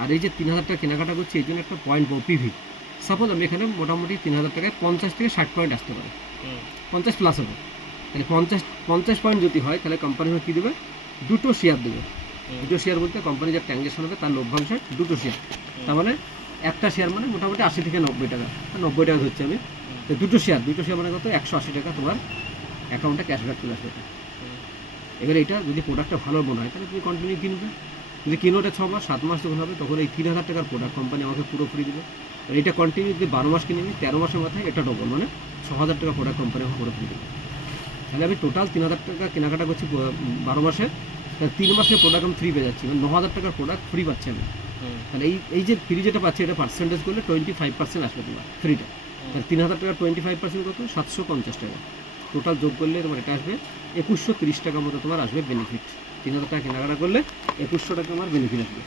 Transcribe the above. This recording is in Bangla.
আর এই যে 3000 টাকা কেনাকাটা করছি এই জন্য একটা পয়েন্ট পাবো পিভি। সাপোজ আমি এখানে মোটামুটি 3000 টাকায় 50 থেকে 60 পয়েন্ট আসতে পারে, 50 প্লাস হবে। তাহলে 50 পয়েন্ট যদি হয় তাহলে কোম্পানি কী দেবে, দুটো শেয়ার দেবে। দুটো শেয়ার বলতে কোম্পানি যা ট্রানজ্যাকশন হবে তার লভ্যাংশে দুটো শেয়ার, তার মানে একটা শেয়ার মানে মোটামুটি 80 থেকে 90 টাকা, 90 টাকা ধরছি আমি। তো দুটো শেয়ার মানে কত, 180 টাকা তোমার অ্যাকাউন্টে ক্যাশব্যাক চলে আসবে। এবার এটা যদি প্রোডাক্টটা ভালো মনে হয় তাহলে তুমি কন্টিনিউ কিনবে। যদি কিনোটা 6 মাস 7 মাস যখন হবে তখন এই 3000 টাকার প্রোডাক্ট কোম্পানি আমাকে পুরো ফ্রি দেবে। আর এটা কন্টিনিউ যদি 12 মাস কিনে নিই, 13 মাসের মাথায় এটা ডবল, মানে 6000 টাকা প্রোডাক্ট কোম্পানি আমাকে পুরো ফ্রি দেবে। তাহলে আমি টোটাল 3000 টাকা কেনাকাটা করছি 12 মাসে, তাহলে 3 মাসের প্রোডাক্ট আমি ফ্রি পেয়ে যাচ্ছি, মানে 9000 টাকার প্রোডাক্ট ফ্রি পাচ্ছি আমি। তাহলে এই যে ফ্রি যেটা পাচ্ছি এটা পার্সেন্টেজ করলে 25% আসবে তোমার ফ্রিটা। তাহলে 3000 টাকার 25% কত, 750 টাকা। টোটাল যোগ করলে তোমার এটা আসবে 2130 টাকার মতো তোমার আসবে বেনিফিট। 3000 টাকা কেনাকাটা করলে 2100 টাকা আমার বেনিফিট আসবে।